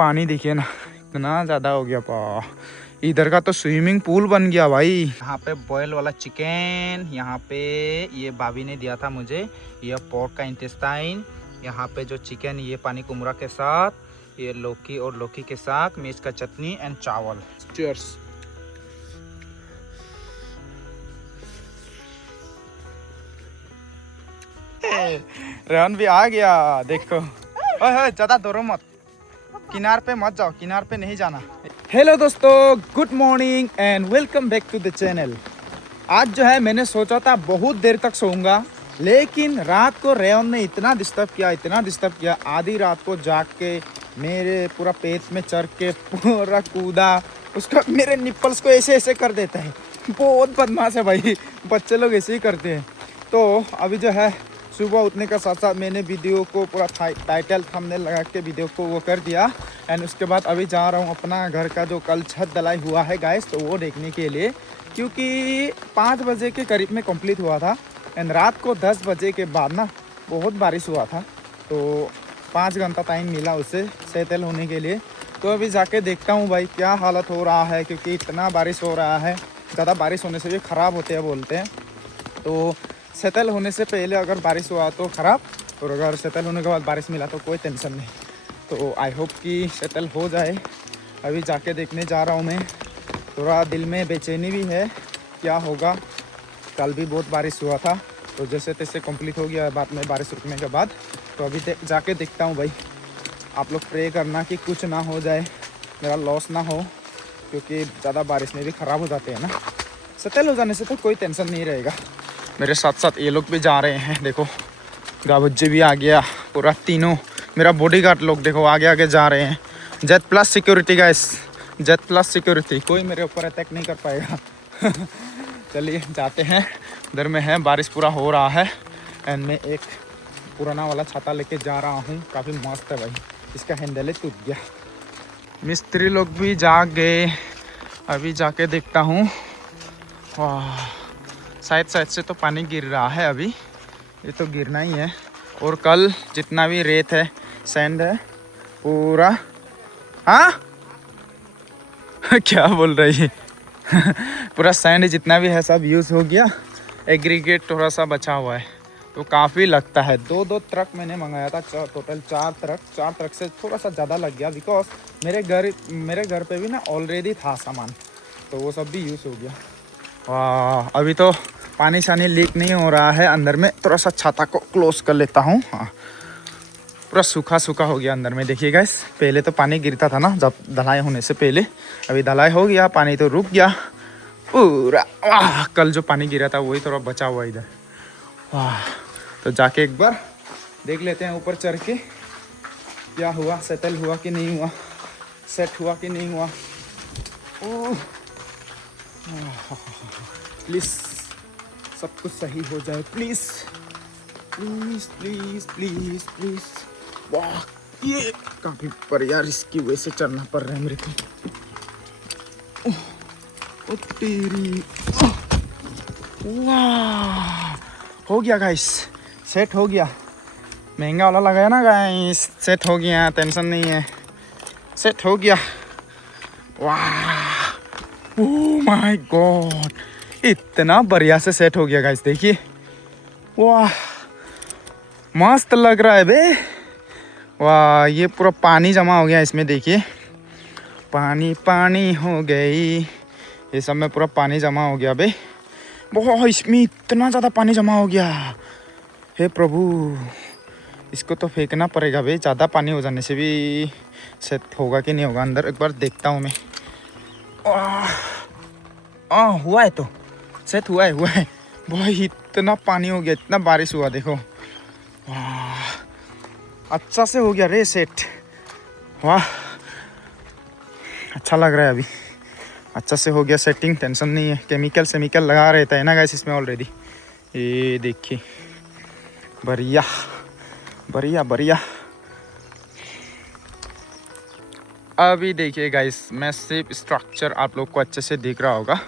पानी देखिए ना, इतना ज़्यादा हो गया पा। इधर का तो स्विमिंग पूल बन गया भाई। यहाँ पे बॉयल वाला चिकन, यहाँ पे ये भाभी ने दिया था मुझे, ये पोर्क का इंटेस्टाइन। यहाँ पे जो चिकन ये पानी कुमड़ा के साथ, ये लौकी और लौकी के साथ मिर्च का चटनी एंड चावल। चीयर्स। रेहान भी आ गया देखो। ओए ज्यादा दौड़ो मत, किनार पे मत जाओ, किनार पे नहीं जाना। हेलो दोस्तों, good morning and welcome back to the channel. आज जो है मैंने सोचा था बहुत देर तक सोऊंगा, लेकिन रात को रेहान ने इतना डिस्टर्ब किया, आधी रात को जाग के मेरे पूरा पेट में चढ़ के पूरा कूदा। उसका मेरे निप्पल्स को ऐसे ऐसे कर देता है। बहुत बदमाश है भाई, बच्चे लोग ऐसे ही करते हैं। तो अभी जो है सुबह उठने का साथ साथ मैंने वीडियो को पूरा टाइटल थंबनेल लगा के वीडियो को वो कर दिया। एंड उसके बाद अभी जा रहा हूँ अपना घर का जो कल छत ढलाई हुआ है गाइस, तो वो देखने के लिए, क्योंकि 5 बजे के करीब में कंप्लीट हुआ था। एंड रात को 10 बजे के बाद ना बहुत बारिश हुआ था, तो 5 घंटा टाइम मिला उसे सेटल होने के लिए। तो अभी जाके देखता हूँ भाई क्या हालत हो रहा है, क्योंकि इतना बारिश हो रहा है। ज़्यादा बारिश होने से भी ख़राब होते हैं बोलते हैं। तो सेटल होने से पहले अगर बारिश हुआ तो ख़राब, और अगर सेटल होने के बाद बारिश मिला तो कोई टेंशन नहीं। तो आई होप कि सेटल हो जाए। अभी जाके देखने जा रहा हूँ मैं। थोड़ा दिल में बेचैनी भी है, क्या होगा। कल भी बहुत बारिश हुआ था, तो जैसे तैसे कंप्लीट हो गया बाद में बारिश रुकने के बाद। तो अभी जाके देखता हूँ भाई। आप लोग प्रे करना कि कुछ ना हो जाए, मेरा लॉस ना हो, क्योंकि ज़्यादा बारिश में भी ख़राब हो जाते हैं ना। सेटल हो जाने से तो कोई टेंशन नहीं रहेगा। मेरे साथ साथ ये लोग भी जा रहे हैं, देखो गावज्जे भी आ गया, पूरा तीनों मेरा बॉडीगार्ड लोग देखो आगे आगे जा रहे हैं। Z plus security guys, Z plus security, कोई मेरे ऊपर अटैक नहीं कर पाएगा। चलिए जाते हैं। उधर में है, बारिश पूरा हो रहा है। एंड मैं एक पुराना वाला छाता लेके जा रहा हूँ, काफ़ी मस्त है भाई। इसका हैंडल टूट गया। मिस्त्री लोग भी जाग गए। अभी जाके देखता हूँ। वाह, साइड से तो पानी गिर रहा है अभी, ये तो गिरना ही है। और कल जितना भी रेत है, सैंड है पूरा। हाँ क्या बोल रही है? पूरा सैंड जितना भी है सब यूज़ हो गया। एग्रीगेट थोड़ा सा बचा हुआ है, तो काफ़ी लगता है। 2 ट्रक मैंने मंगाया था, टोटल 4 ट्रक से थोड़ा सा ज़्यादा लग गया, बिकॉज मेरे घर पे भी ना ऑलरेडी था सामान, तो वो सब भी यूज़ हो गया। वाह, अभी तो पानी शानी लीक नहीं हो रहा है अंदर में। थोड़ा सा छाता को क्लोज कर लेता हूँ। हाँ, पूरा सूखा हो गया अंदर में। देखिए गाइस, पहले तो पानी गिरता था ना जब धलाई होने से पहले, अभी धलाई हो गया, पानी तो रुक गया पूरा। वाह, कल जो पानी गिरा था वही थोड़ा बचा हुआ इधर। वाह, तो जाके एक बार देख लेते हैं ऊपर चढ़ के क्या हुआ, सेटल हुआ कि नहीं हुआ, सेट हुआ कि नहीं हुआ। ओह प्लीज़ सब कुछ सही हो जाए, please please please please please. वाह, ये काफ़ी पर यार, इसकी वजह से चलना पड़ रहा है मेरे को। ओ तेरी, वाह, हो गया गाइस, सेट हो गया। महंगा वाला लगाया ना गाइस, सेट हो गया, टेंशन नहीं है, सेट हो गया। वाह, ओह माय गॉड, इतना बढ़िया से सेट हो गया गाइस, देखिए। वाह, मस्त लग रहा है बे। वाह, ये पूरा पानी जमा हो गया इसमें, देखिए पानी पानी हो गई, ये सब में पूरा पानी जमा हो गया बे। बहुत, इसमें इतना ज़्यादा पानी जमा हो गया, हे प्रभु। इसको तो फेंकना पड़ेगा बे, ज़्यादा पानी हो जाने से भी सेट होगा कि नहीं होगा अंदर, एक बार देखता हूँ मैं। हुआ है, तो सेट हुआ है भाई। इतना पानी हो गया, इतना बारिश हुआ, देखो। वाह, अच्छा से हो गया रे सेट। वाह, अच्छा लग रहा है अभी, अच्छा से हो गया सेटिंग, टेंशन नहीं है। केमिकल लगा रहता है ना गाइस इसमें ऑलरेडी। ये देखिए, बढ़िया बढ़िया बढ़िया। अभी देखिए गाइस, मैं सिर्फ स्ट्रक्चर आप लोग को अच्छे से दिख रहा होगा।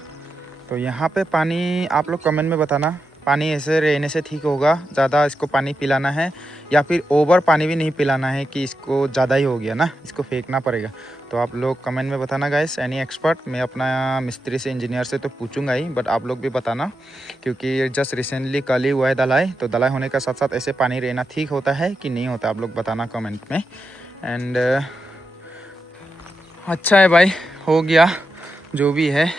तो यहाँ पे पानी आप लोग कमेंट में बताना पानी ऐसे रहने से ठीक होगा। ज़्यादा इसको पानी पिलाना है या फिर ओवर पानी भी नहीं पिलाना है कि इसको ज़्यादा ही हो गया ना, इसको फेंकना पड़ेगा। तो आप लोग कमेंट में बताना गाइस, एनी एक्सपर्ट। मैं अपना मिस्त्री से इंजीनियर से तो पूछूंगा ही, बट आप लोग भी बताना क्योंकि जस्ट रिसेंटली कल ही हुआ है धलाई। तो धलाई होने का साथ साथ ऐसे पानी रहना ठीक होता है कि नहीं होता, आप लोग बताना कमेंट में। एंड अच्छा है भाई, हो गया जो भी है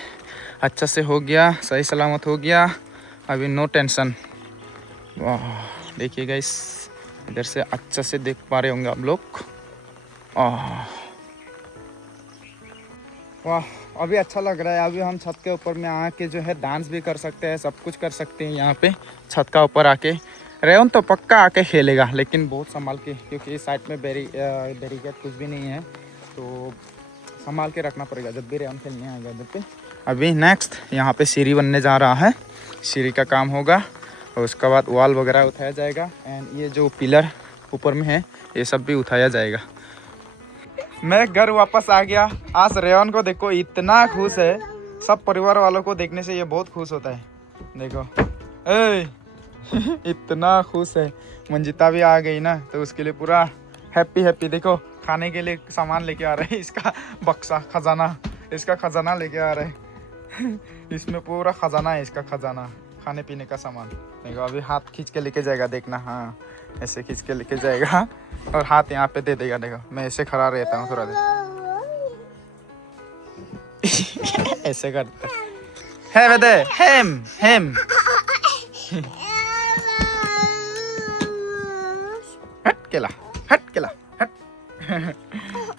अच्छा से हो गया, सही सलामत हो गया, अभी नो टेंशन। वाह देखिए गाइस, इधर से अच्छा से देख पा रहे होंगे आप लोग। वाह अभी अच्छा लग रहा है। अभी हम छत के ऊपर में आके जो है डांस भी कर सकते हैं, सब कुछ कर सकते हैं यहाँ पे छत का ऊपर आके। रेयन तो पक्का आके खेलेगा लेकिन बहुत संभाल के, क्योंकि इस साइड में बैरिकेड कुछ भी नहीं है, तो संभाल के रखना पड़ेगा जब भी रेयन खेलने आएगा इधर पे। अभी नेक्स्ट यहाँ पे सीढ़ी बनने जा रहा है, सीढ़ी का काम होगा और उसके बाद वॉल वगैरह उठाया जाएगा। एंड ये जो पिलर ऊपर में है ये सब भी उठाया जाएगा। मैं घर वापस आ गया। आज रेयन को देखो इतना खुश है, सब परिवार वालों को देखने से ये बहुत खुश होता है। देखो इतना खुश है। मंजिता भी आ गई ना, तो उसके लिए पूरा हैप्पी हैप्पी। देखो खाने के लिए सामान लेके आ रहे हैं, इसका बक्सा खजाना, इसका खजाना लेके आ रहे हैं इसमें पूरा खजाना है, इसका खजाना खाने पीने का सामान। देखो अभी हाथ खींच के लेके जाएगा, देखना। हाँ ऐसे खींच के लेके जाएगा और हाथ यहाँ पे दे देगा। देखो मैं ऐसे खड़ा रहता हूँ थोड़ा देर ऐसे करता है बेटे, हेम हेम हट केला, हट केला, हट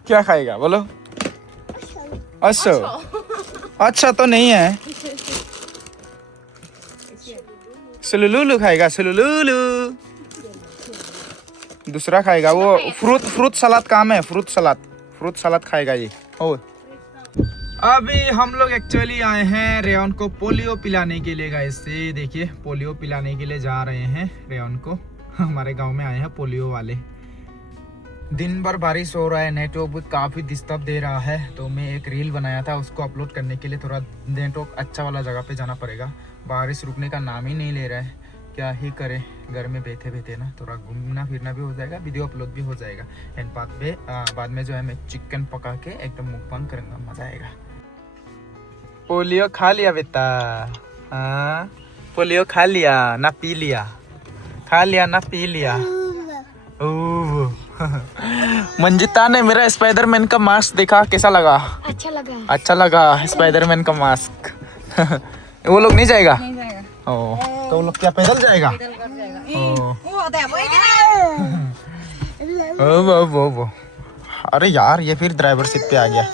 क्या खाएगा बोलो? अच्छा अच्छा तो नहीं है, सुलुलुलु खाएगा, सुलुलुलु। दूसरा खाएगा वो फ्रूट सलाद काम है, फ्रूट सलाद खाएगा ये। और अभी हम लोग एक्चुअली आए हैं रेयन को पोलियो पिलाने के लिए। गाइस से देखिए पोलियो पिलाने के लिए जा रहे हैं रेयन को। हमारे गांव में आए हैं पोलियो वाले। दिन भर बारिश हो रहा है, नेटवर्क भी काफ़ी डिस्टर्ब दे रहा है, तो मैं एक रील बनाया था, उसको अपलोड करने के लिए थोड़ा नेटवर्क अच्छा वाला जगह पे जाना पड़ेगा। बारिश रुकने का नाम ही नहीं ले रहा है, क्या ही करें घर में बैठे बैठे ना। थोड़ा घूमना फिरना भी हो जाएगा, वीडियो अपलोड भी हो जाएगा। एंड बाद में जो है मैं चिकन पका के एकदम मुकबांग करूँगा, मज़ा आएगा। पोलियो खा लिया बेटा? हाँ पोलियो खा लिया ना पी लिया? खा लिया ना पी लिया? मंजिता ने मेरा स्पाइडरमैन का मास्क देखा, कैसा लगा? अच्छा लगा, अच्छा लगा स्पाइडरमैन का मास्क वो लोग नहीं जाएगा? नहीं जाएगा। ओ तो वो लोग क्या पैदल जाएगा? वो अरे यार ये फिर ड्राइवर सीट पे आ गया।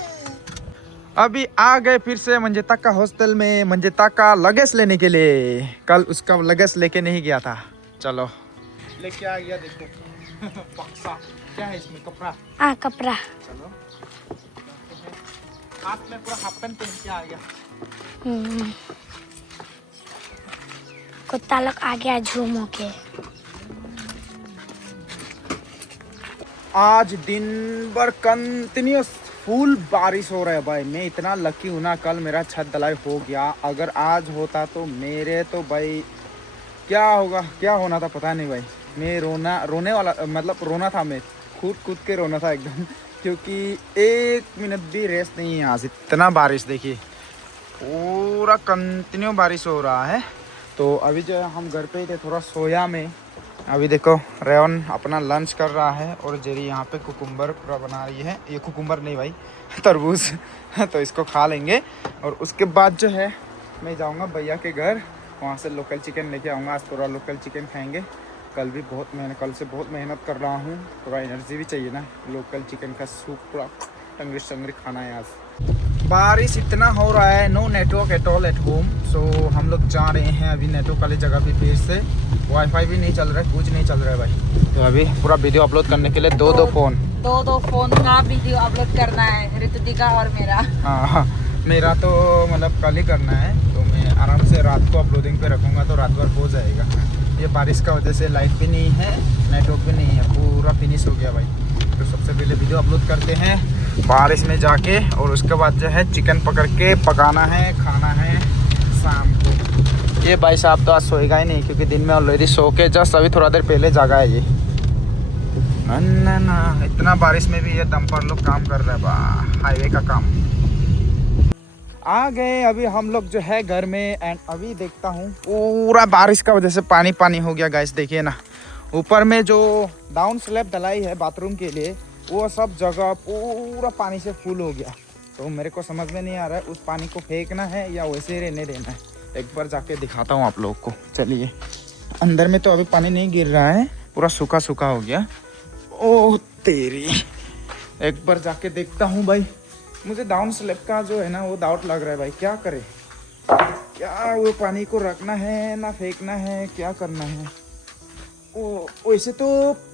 अभी आ गए फिर से मंजिता का हॉस्टल में, मंजिता का लगेज लेने के लिए। कल उसका लगेज लेके नहीं गया था, चलो लेके आ गया। देखो बक्सा क्या है इसमें, कपड़ा। हाँ कपड़ा। चलो हाथ में पूरा हाफ पैंट पहन के आ गया। कुत्ता लोग आ गया झूमो के। आज दिन भर कंटिन्यूस फुल बारिश हो रहा है भाई। मैं इतना लकी हूँ ना, कल मेरा छत ढलाई हो गया। अगर आज होता तो मेरे तो भाई क्या होगा, क्या होना था पता नहीं भाई। मैं रोने वाला, मतलब रोना था, मैं कूद के रोना था एकदम, क्योंकि एक मिनट भी रेस्ट नहीं है आज। इतना बारिश देखिए, पूरा कंटिन्यू बारिश हो रहा है। तो अभी जो हम घर पे ही थे, थोड़ा सोया में। अभी देखो रेयन अपना लंच कर रहा है और जेरी यहाँ पे कुकुम्बर पूरा बना रही है। ये कुकुम्बर नहीं भाई, तरबूज तो इसको खा लेंगे और उसके बाद जो है मैं जाऊँगा भैया के घर, वहाँ से लोकल चिकन लेके आऊँगा। आज पूरा लोकल चिकन खाएंगे। कल से बहुत मेहनत कर रहा हूँ, थोड़ा एनर्जी भी चाहिए ना। लोकल चिकन का सूप पूरा टंगरी खाना है आज। बारिश इतना हो रहा है, no network at all at home. So हम लोग जा रहे हैं अभी नेटवर्क वाली जगह पे। फिर से वाईफाई भी नहीं चल रहा है, कुछ नहीं चल रहा है भाई। तो अभी पूरा वीडियो अपलोड करने के लिए दो फोन का वीडियो अपलोड करना है, ऋतुति का और मेरा। हाँ मेरा तो मतलब कल ही करना है, तो मैं आराम से रात को अपलोडिंग पे रखूँगा, तो रात भर हो जाएगा। ये बारिश का वजह से लाइट भी नहीं है, नेटवर्क भी नहीं है, पूरा फिनिश हो गया भाई। तो सबसे पहले वीडियो अपलोड करते हैं बारिश में जाके, और उसके बाद जो है चिकन पकड़ के पकाना है, खाना है शाम को। ये भाई साहब तो आज सोएगा ही नहीं क्योंकि दिन में ऑलरेडी सो के जस्ट अभी थोड़ा देर पहले जागा है ये। ना ना इतना बारिश में भी ये डंपर लोग काम कर रहा है बा, हाईवे का काम। आ गए अभी हम लोग जो है घर में एंड अभी देखता हूँ पूरा बारिश का वजह से पानी पानी हो गया गाइस। देखिए ना ऊपर में जो डाउन स्लैब डलाई है बाथरूम के लिए वो सब जगह पूरा पानी से फुल हो गया। तो मेरे को समझ में नहीं आ रहा है उस पानी को फेंकना है या वैसे ही रहने देना है। एक बार जाके दिखाता हूँ आप लोगों को। चलिए अंदर में तो अभी पानी नहीं गिर रहा है, पूरा सूखा सूखा हो गया। ओह तेरी, एक बार जाके देखता हूँ भाई। मुझे डाउन स्लैब का जो है ना वो डाउट लग रहा है भाई, क्या करे, क्या वो पानी को रखना है ना फेंकना है, क्या करना है। ओ वैसे तो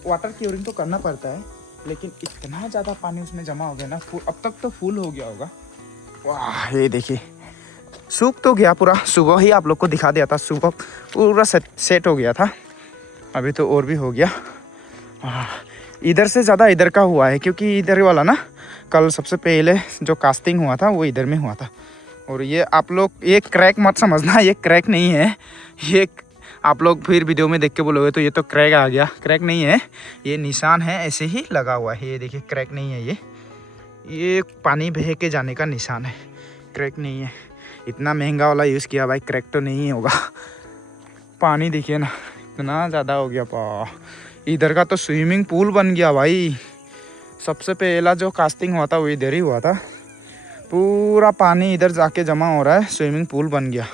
वाटर क्यूरिंग तो करना पड़ता है लेकिन इतना ज़्यादा पानी उसमें जमा हो गया ना, अब तक तो फुल हो गया होगा। वाह ये देखिए सूख तो गया पूरा, सुबह ही आप लोग को दिखा दिया था, सुबह पूरा सेट हो गया था। अभी तो और भी हो गया। इधर से ज़्यादा इधर का हुआ है क्योंकि इधर वाला ना कल सबसे पहले जो कास्टिंग हुआ था वो इधर में हुआ था। और ये आप लोग ये क्रैक मत समझना, ये क्रैक नहीं है। ये आप लोग फिर वीडियो में देख के बोलोगे तो ये तो क्रैक आ गया, क्रैक नहीं है, ये निशान है, ऐसे ही लगा हुआ है। ये देखिए क्रैक नहीं है, ये पानी बह के जाने का निशान है, क्रैक नहीं है। इतना महंगा वाला यूज़ किया भाई, क्रैक तो नहीं होगा। पानी देखिए ना इतना ज़्यादा हो गया पा। इधर का तो स्विमिंग पूल बन गया भाई। सबसे पहला जो कास्टिंग हुआ था वो इधर ही हुआ था। पूरा पानी इधर जाके जमा हो रहा है, स्विमिंग पूल बन गया।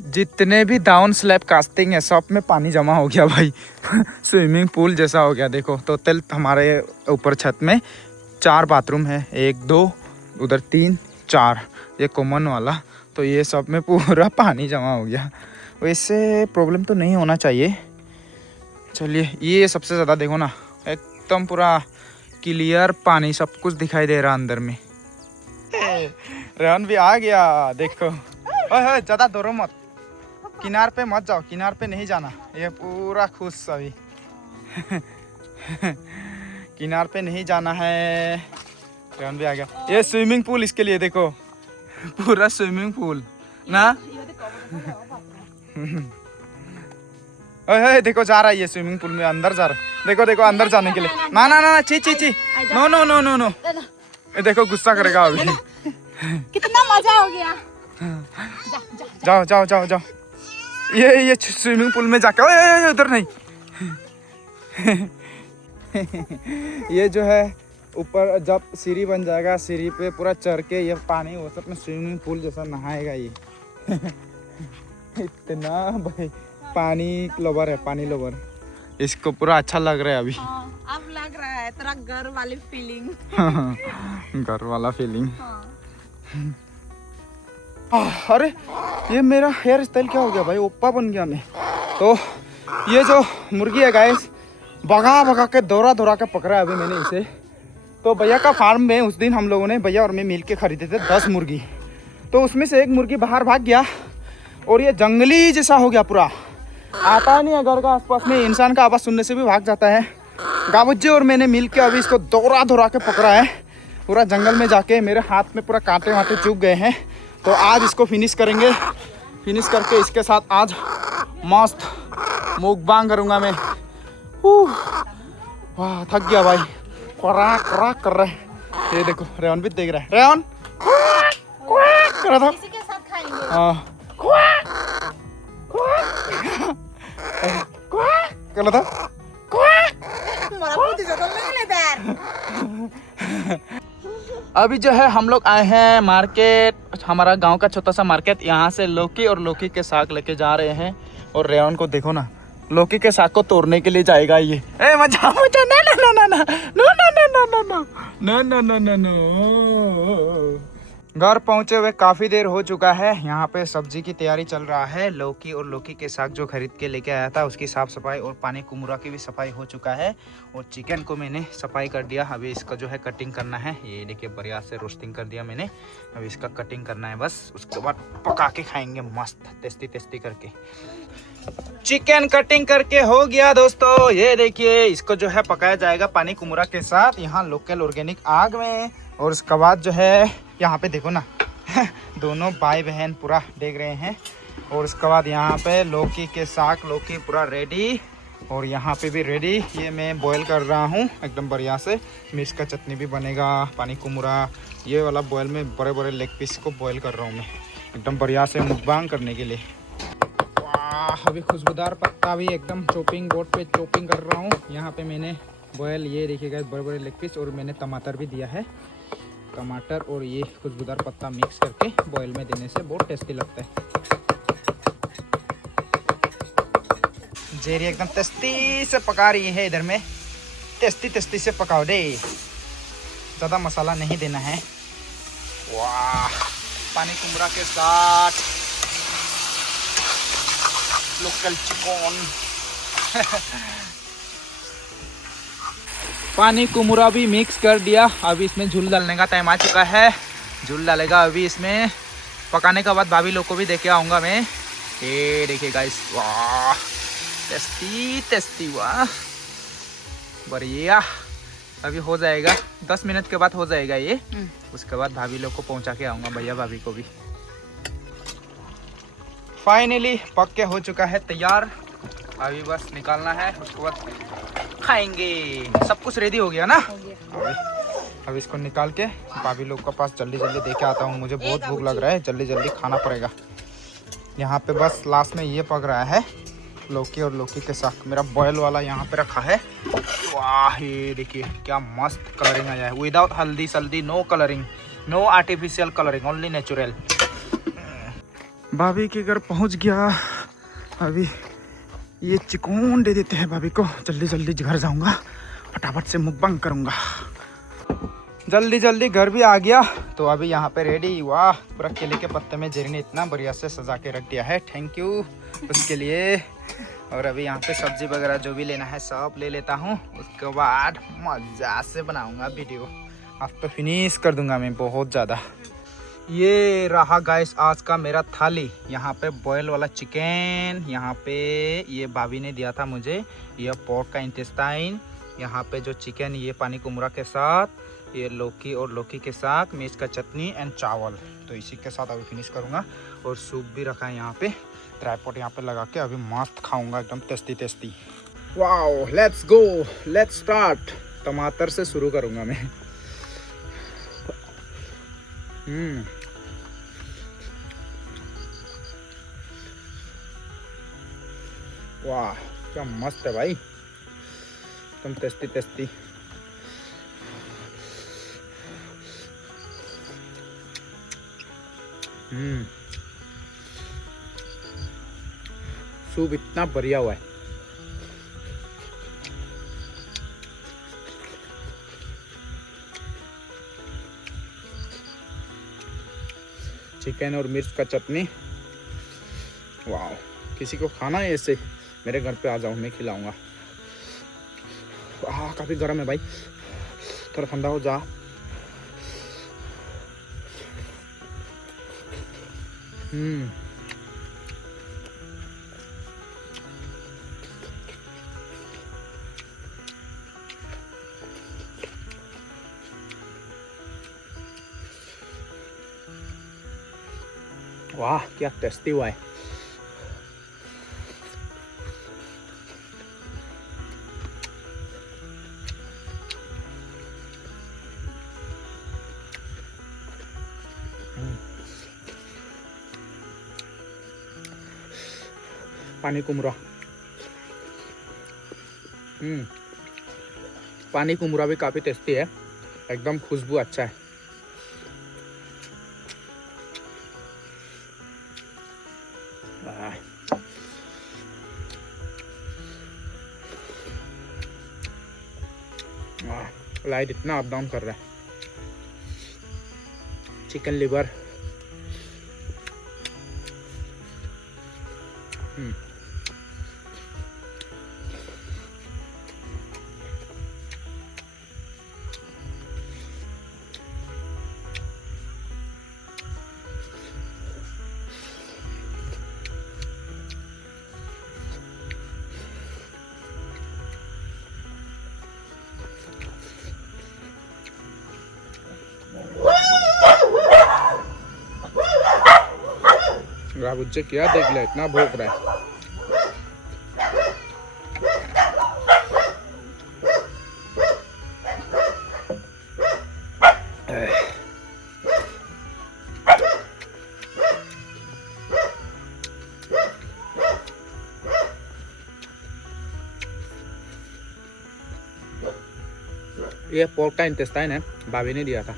जितने भी डाउन स्लैब कास्टिंग है सब में पानी जमा हो गया भाई। स्विमिंग पूल जैसा हो गया। देखो टोटल हमारे ऊपर छत में 4 बाथरूम है, 1 2 उधर 3 4, ये कॉमन वाला। तो ये सब में पूरा पानी जमा हो गया। वैसे प्रॉब्लम तो नहीं होना चाहिए। चलिए ये सबसे ज़्यादा देखो ना एकदम पूरा क्लियर पानी, सब कुछ दिखाई दे रहा अंदर में। रेहान भी आ गया देखो। ओए ज़्यादा दौड़ो मत, किनार पे मत जाओ, किनार पे नहीं जाना। ये पूरा खुश सभी। किनार पे नहीं जाना है। रेहान भी आ गया। ये स्विमिंग पूल इसके लिए देखो, पूरा स्विमिंग पूल ना। ओए देखो जा रहा है ये स्विमिंग पूल में, अंदर जा रहा है। देखो देखो अंदर जाने के लिए। ना ना ना ची ची ची, no no no no no. ये देखो गुस्सा करेगा अभी। कितना मजा हो गया। जाओ जाओ जाओ जाओ। ये स्विमिंग पूल में जाके, ओए उधर नहीं। ये जो है ऊपर जब सीढ़ी बन जाएगा, सीढ़ी पे पूरा चढ़ के ये पानी वो सब में स्विमिंग पूल जैसा नहाएगा ये। इतना भाई पानी लवर है, पानी लवर। इसको पूरा अच्छा लग रहा है अभी। अब लग रहा है तेरा घर वाली फीलिंग। घर वाला फीलिंग। अरे ये मेरा हेयर स्टाइल क्या हो गया भाई, ओप्पा बन गया मैं तो। ये जो मुर्गी है गाइस, भगा भगा के दौड़ा दौड़ा के पकड़ा है अभी मैंने इसे। तो भैया का फार्म में उस दिन हम लोगों ने, भैया और मैं मिल के खरीदे थे 10 मुर्गी। तो उसमें से एक मुर्गी बाहर भाग गया और ये जंगली जैसा हो गया पूरा, आता नहीं है घर का आसपास में, इंसान का आवाज़ सुनने से भी भाग जाता है। गावज्जे और मैंने मिल के अभी इसको दौड़ा दौड़ा के पकड़ा है पूरा जंगल में जाके। मेरे हाथ में पूरा कांटे वाटे चुभ गए हैं। तो आज इसको फिनिश करेंगे, फिनिश करके इसके साथ आज मस्त मुकबांग करूँगा मैं। वाह थक गया भाई, क्राक क्राक कर रहा है। ये देखो रेहान भी देख रहा है, रेहान कर रहा था। इसी के साथ खाएंगे। हाँ कर रहा था। अभी जो है हम लोग आए हैं मार्केट, हमारा गांव का छोटा सा मार्केट। यहाँ से लौकी और लौकी के साग लेके जा रहे हैं। और रेहान को देखो ना, लौकी के साग को तोड़ने के लिए जाएगा ये। ए मजा मजा, ना ना ना ना ना ना ना ना ना ना ना ना ना ना ना। घर पहुंचे हुए काफ़ी देर हो चुका है। यहाँ पे सब्जी की तैयारी चल रहा है। लौकी और लौकी के साग जो खरीद के लेके आया था उसकी साफ़ सफाई और पानी कुमुरा की भी सफाई हो चुका है। और चिकन को मैंने सफाई कर दिया। अभी इसका जो है कटिंग करना है। ये देखिए बढ़िया से रोस्टिंग कर दिया मैंने। अभी इसका कटिंग करना है बस, उसके बाद पका के खाएंगे मस्त टेस्टी टेस्टी करके। चिकन कटिंग करके हो गया दोस्तों। ये देखिए इसको जो है पकाया जाएगा पानी कुमुरा के साथ, यहाँ लोकल ऑर्गेनिक आग में। और उसके बाद जो है यहाँ पे देखो ना दोनों भाई बहन पूरा देख रहे हैं। और उसके बाद यहाँ पे लौकी के साग, लौकी पूरा रेडी और यहाँ पे भी रेडी। ये मैं बॉईल कर रहा हूँ एकदम बढ़िया से। मिर्च का चटनी भी बनेगा, पानी कुमड़ा, ये वाला बॉयल में बड़े बड़े लेग पीस को बॉईल कर रहा हूँ मैं एकदम बढ़िया से मुकबांग करने के लिए। वाह, अभी खुशबूदार पत्ता भी एकदम चॉपिंग बोर्ड पे चॉपिंग कर रहा हूँ। यहाँ पे मैंने बॉयल, ये देखिएगा बड़े बड़े लेग पीस, और मैंने टमाटर भी दिया है। टमाटर और ये खुशबूदार पत्ता मिक्स करके बॉयल में देने से बहुत टेस्टी लगता है। जेरी एकदम टेस्टी से पका रही है इधर में। टेस्टी टेस्टी से पकाओ दे, ज़्यादा मसाला नहीं देना है। वाह, पानी कुमड़ा के साथ लोकल चिकन। पानी कुमड़ा भी मिक्स कर दिया। अभी इसमें झूल डालने का टाइम आ चुका है। झूल डालेगा अभी इसमें। पकाने के बाद भाभी लोग को भी देके आऊँगा मैं। ये देखिए गाइस, वाह टेस्टी टेस्टी, वाह बढ़िया। अभी हो जाएगा, 10 मिनट के बाद हो जाएगा ये। उसके बाद भाभी लोग को पहुंचा के आऊँगा, भैया भाभी को भी। फाइनली पक के हो चुका है तैयार। अभी बस निकालना है, उसके बाद खाएंगे। सब कुछ रेडी हो गया ना? अब इसको निकाल के भाभी लोग के पास जल्दी जल्दी दे के आता हूँ। मुझे बहुत भूख लग रहा है, जल्दी जल्दी खाना पड़ेगा। यहाँ पे बस लास्ट में ये पक रहा है, लौकी और लौकी के साथ। मेरा बॉयल वाला यहाँ पे रखा है। वाह, ये देखिए क्या मस्त कलरिंग आया है, विदाउट हल्दी सल्दी, no colouring, no artificial colouring, only natural. भाभी के घर पहुँच गया। अभी ये चिकन दे देते हैं भाभी को। जल्दी जल्दी घर जाऊँगा, फटाफट से मुकबांग करूँगा। जल्दी जल्दी घर भी आ गया। तो अभी यहाँ पे रेडी। वाह, पूरा केले के पत्ते में जेरी ने इतना बढ़िया से सजा के रख दिया है, थैंक यू उसके लिए। और अभी यहाँ पे सब्जी वगैरह जो भी लेना है सब ले लेता हूँ। उसके बाद मज़ा से बनाऊँगा वीडियो। आज तो फिनिश कर दूँगा मैं बहुत ज़्यादा। ये रहा गाइस आज का मेरा थाली। यहाँ पे बॉयल वाला चिकन, यहाँ पे ये भाभी ने दिया था मुझे, ये पोर्क का इंटेस्टाइन, यहाँ पे जो चिकन ये पानी कुमड़ा के साथ, ये लौकी और लौकी के साथ, मिर्च का चटनी एंड चावल। तो इसी के साथ अभी फिनिश करूँगा। और सूप भी रखा है यहाँ पे, ट्राइपॉड यहाँ पे लगा के अभी मस्त खाऊंगा एकदम tasty tasty. Wow, let's go, let's start. टमाटर से शुरू करूँगा मैं। वाह, क्या मस्त है भाई, एकदम टेस्टी टेस्टी। सूप इतना बढ़िया हुआ है। चिकन और मिर्च का चटनी, वाह। किसी को खाना है ऐसे, मेरे घर पे आ जाओ, मैं खिलाऊंगा। काफी गर्म है भाई, थोड़ा ठंडा हो जा। वाह, क्या टेस्टी हुआ है। पानी कुमड़ा, पानी कुमड़ा भी काफी टेस्टी है, एकदम खुशबू अच्छा है। लाइट इतना अप डाउन कर रहा है। चिकन लिवर, राबुज्जे क्या देख ले, इतना भोग रहा है। ये पोर्क का इंटेस्टाइन है, भाभी ने दिया था।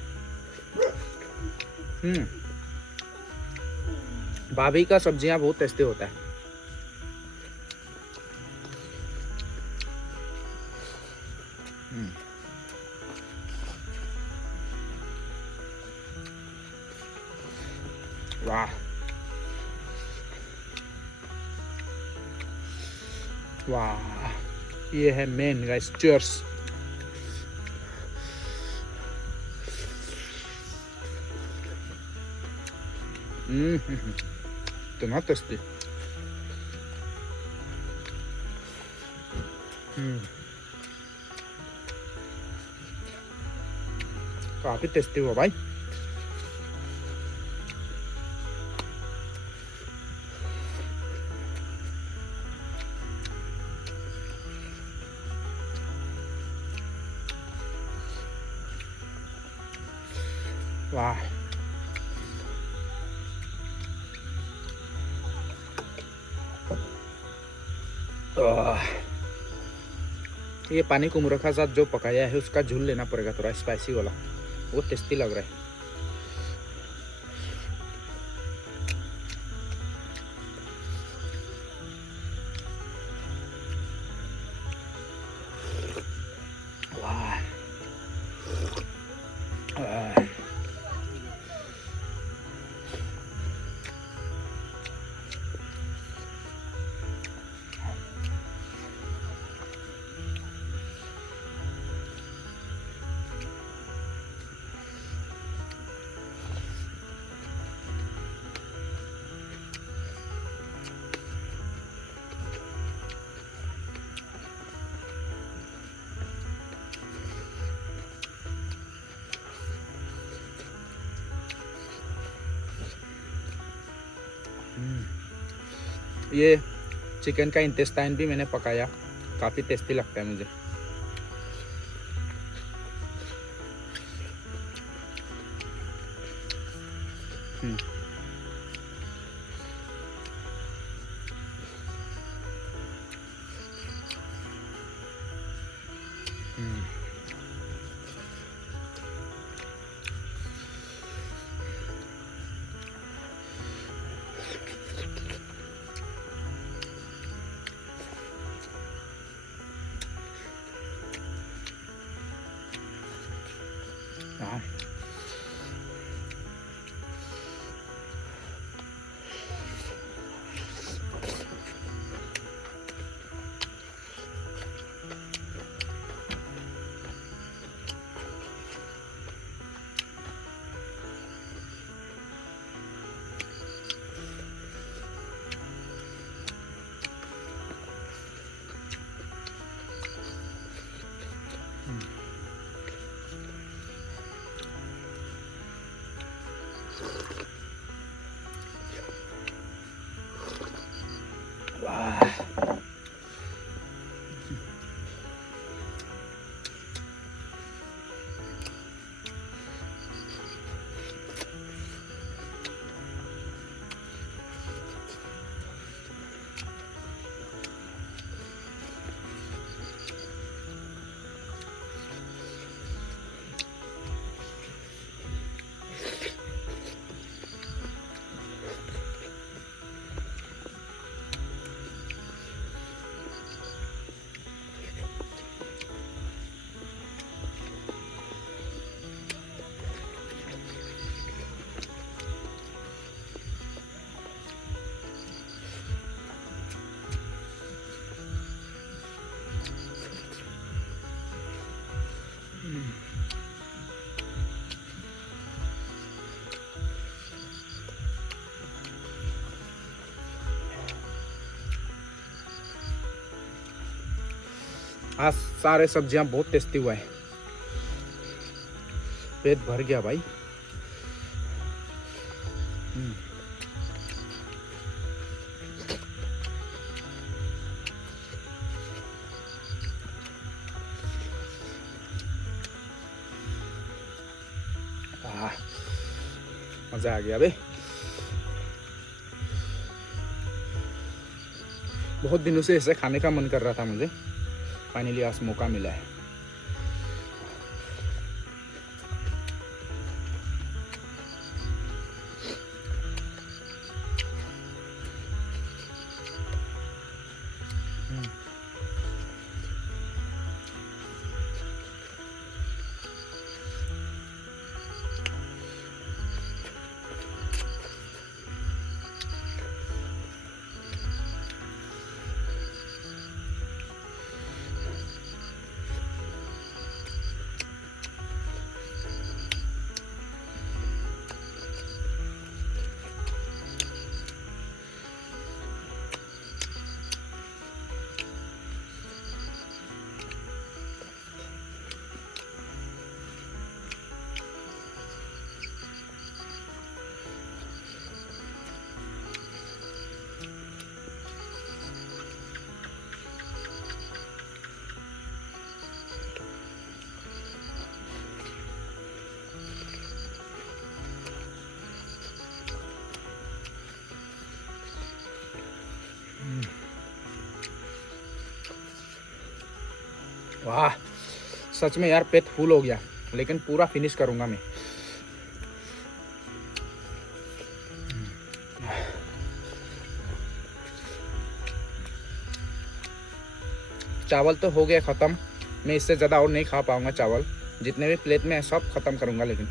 भाभी का सब्जियां बहुत टेस्टी होता है। वाह वाह, ये है मेन गाइस। चीयर्स। इतना टेस्टी। काफी टेस्टी हुआ भाई। वाह, ये पानी कुमड़ो के साथ जो पकाया है उसका झोल लेना पड़ेगा, थोड़ा स्पाइसी वाला, वो टेस्टी लग रहा है। वाह, ये चिकन का इंटेस्टाइन भी मैंने पकाया, काफ़ी टेस्टी लगता है मुझे। हाँ, वाह, आज सारे सब्जियां बहुत टेस्टी हुआ है, पेट भर गया भाई। मज़ा आ गया बे। बहुत दिनों से ऐसे खाने का मन कर रहा था मुझे, फाइनली आज मौका मिला है। वाह, सच में यार पेट फुल हो गया, लेकिन पूरा फिनिश करूंगा मैं। चावल तो हो गया ख़त्म, मैं इससे ज़्यादा और नहीं खा पाऊंगा चावल। जितने भी प्लेट में है सब ख़त्म करूंगा लेकिन।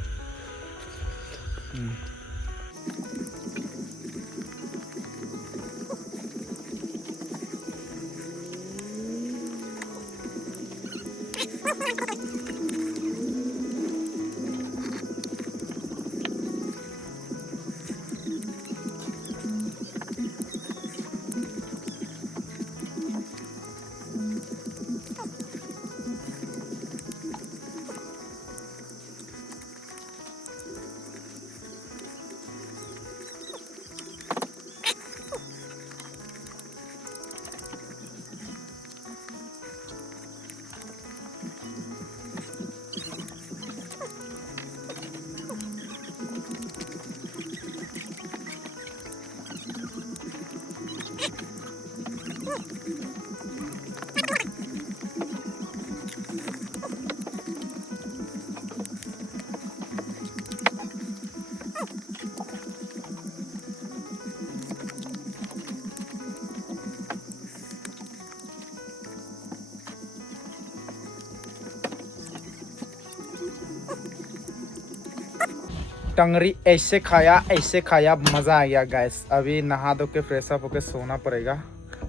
टंगरी ऐसे खाया मज़ा आ गया गाइस। अभी नहा धो के फ्रेश अप होके सोना पड़ेगा,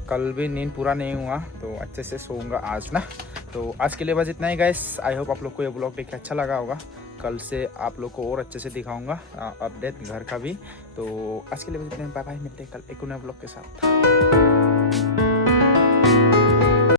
कल भी नींद पूरा नहीं हुआ तो अच्छे से सोऊंगा आज ना। तो आज के लिए बस इतना ही गाइस। आई होप आप लोग को ये ब्लॉग देख के अच्छा लगा होगा। कल से आप लोग को और अच्छे से दिखाऊंगा अपडेट घर का भी। तो आज के लिए बस इतना ही, बाय बाय, मिलते हैं कल एक नए ब्लॉग के साथ।